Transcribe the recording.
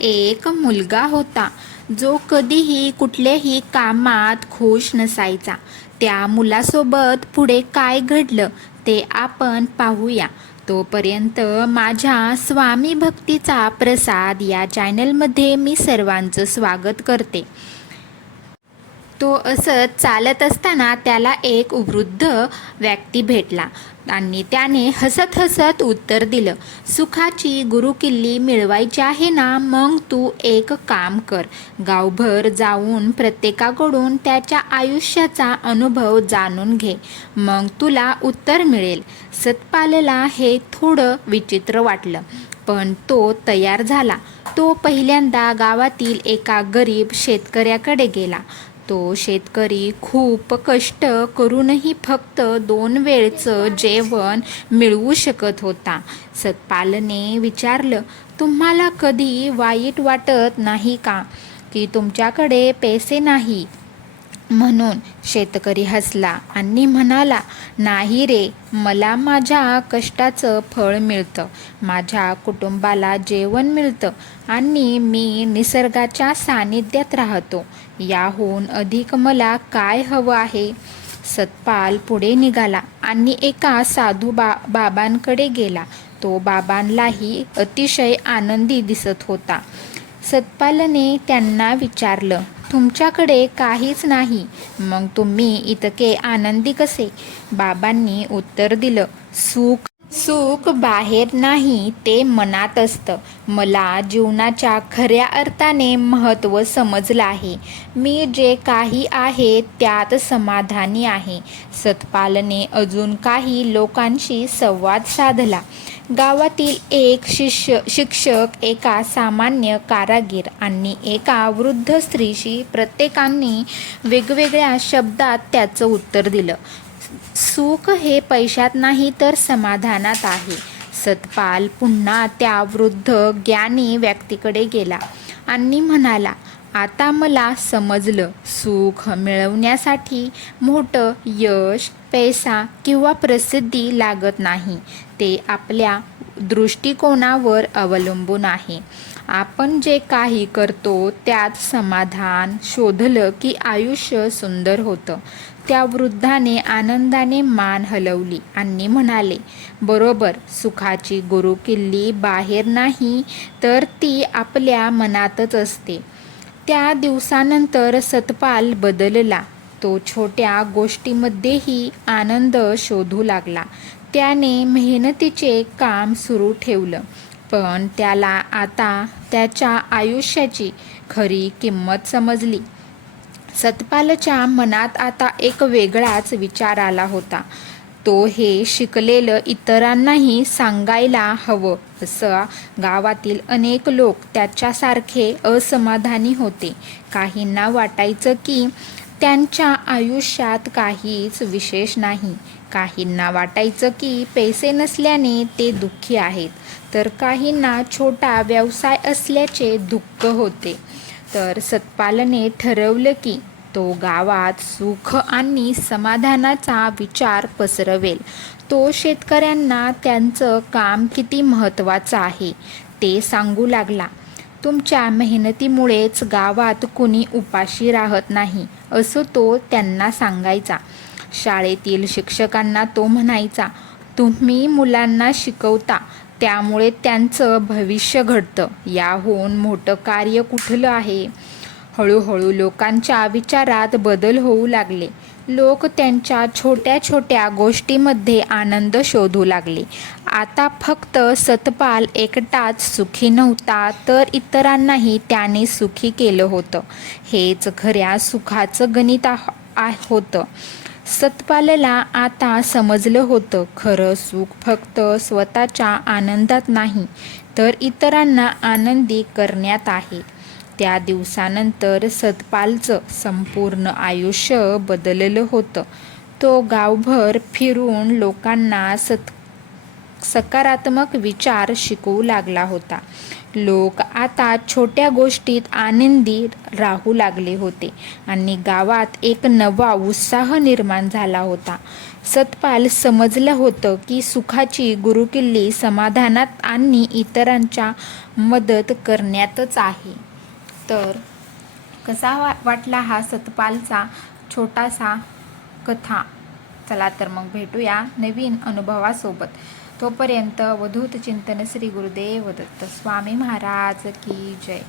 एक मुलगा होता. जो कधीही कुठल्याही कामात खुश नसायचा. त्या मुलासोबत पुढे काय घडलं ते आपण पाहूया. तोपर्यंत माझ्या स्वामी भक्तीचा प्रसाद या चॅनलमध्ये मी सर्वांचं स्वागत करते. तो असंच चालत असताना त्याला एक वृद्ध व्यक्ती भेटला आणि त्याने हसत हसत उत्तर दिलं सुखाची गुरुकिल्ली मिळवायची आहे ना मग तू एक काम कर. गावभर जाऊन प्रत्येकाकडून त्याच्या आयुष्याचा अनुभव जाणून घे. मग तुला उत्तर मिळेल. सतपालला हे थोडं विचित्र वाटलं पण तो तयार झाला. तो पहिल्यांदा गावातील एका गरीब शेतकऱ्याकडे गेला. तो शेतकरी खूप कष्ट करूनही फक्त दोन वेळचं जेवण मिळवू शकत होता. सतपालने विचारलं तुम्हाला कधी वाईट वाटत नाही का? की तुमच्याकडे पैसे नाही? म्हणून शेतकरी हसला आणि म्हणाला नाही रे मला माझ्या कष्टाचं फळ मिळतं. माझ्या कुटुंबाला जेवण मिळतं आणि मी निसर्गाच्या सानिध्यात राहतो. याहून अधिक मला काय हवं आहे? सतपाल पुढे निघाला आणि एका साधू बा बाबांकडे गेला. तो बाबांलाही अतिशय आनंदी दिसत होता. सतपालने त्यांना विचारलं तुमच्याकडे काहीच नाही. मग तुम्ही इतके आनंदी कसे? बाबांनी उत्तर दिलं सुख सुख बाहेर नाही ते मनात असतं. मला जीवनाच्या खऱ्या अर्थाने महत्त्व समजलं आहे. मी जे काही आहे त्यात समाधानी आहे. सतपालने अजून काही लोकांशी संवाद साधला. गावातील एक शिष्य शिक्षक एका सामान्य कारागीर आणि एका वृद्ध स्त्रीशी प्रत्येकांनी वेगवेगळ्या शब्दात त्याचं उत्तर दिलं. सुख हे पैशात नाही तर समाधानात आहे. सतपाल पुन्हा त्या वृद्ध ज्ञानी व्यक्तीकडे गेला. आणि म्हणाला आता मला समजलं. सुख मिळवण्यासाठी मोठं यश पैसा किंवा प्रसिद्धी लागत नाही. ते आपल्या दृष्टिकोनावर अवलंबून आहे. आपण जे काही करतो त्यात समाधान शोधलं की आयुष्य सुंदर होतं. त्या वृद्धाने आनंदाने मान हलवली. आणि म्हणाले बरोबर सुखाची गुरुकिल्ली बाहेर नाही तर ती आपल्या मनातच असते. त्या दिवसानंतर सतपाल बदलला. तो छोट्या गोष्टीमध्येही आनंद शोधू लागला. त्याने मेहनतीचे काम सुरू ठेवलं. पण त्याला आता त्याच्या आयुष्याची खरी किंमत समजली. सतपालच्या मनात आता एक वेगळाच विचार आला होता. तो हे शिकलेलं इतरांनाही सांगायला हवं असं गावातील अनेक लोक त्याच्यासारखे असमाधानी होते. काहींना वाटायचं की त्यांच्या आयुष्यात काहीच विशेष नाही. काहींना वाटायचं की पैसे नसल्याने ते दुःखी आहेत. तर काहींना छोटा व्यवसाय असल्याचे दुःख होते. तर सतपालने ठरवलं की तो गावात सुख आणि समाधानाचा विचार पसरवेल. तो शेतकऱ्यांना त्यांचं काम किती महत्त्वाचं आहे ते सांगू लागला. तुमच्या मेहनतीमुळेच गावात कुणी उपाशी राहत नाही असं तो त्यांना सांगायचा. शाळेतील शिक्षकांना तो म्हणायचा तुम्ही मुलांना शिकवता त्यामुळे त्यांचं भविष्य घडतं. याहून मोठं कार्य कुठलं आहे? हळूहळू लोकांच्या विचारात बदल होऊ लागले. लोक त्यांच्या छोट्या छोट्या गोष्टीमध्ये आनंद शोधू लागले. आता फक्त सतपाल एकटाच सुखी नव्हता तर इतरांनाही त्याने सुखी केलं होतं. हेच खऱ्या सुखाचं गणित आ होतं. सतपालला आता समजलं होतं खरं सुख फक्त स्वतःच्या आनंदात नाही तर इतरांना आनंदी करण्यात आहे. त्या दिवसानंतर सतपालचं संपूर्ण आयुष्य बदललं होतं. तो गावभर फिरून लोकांना सत सकारात्मक विचार शिकवू लागला होता. लोक आता छोट्या गोष्टीत आनंदी राहू लागले होते आणि गावात एक नवा उत्साह निर्माण झाला होता. सतपाल समजलं होतं की सुखाची गुरुकिल्ली समाधानात आणि इतरांच्या मदत करण्यातच आहे. तर कसा वा वाटला हा सतपालचा छोटासा कथा? चला तर मग भेटूया नवीन अनुभवासोबत. तोपर्यंत वधूत चिंतन श्री गुरुदेव दत्त स्वामी महाराज की जय.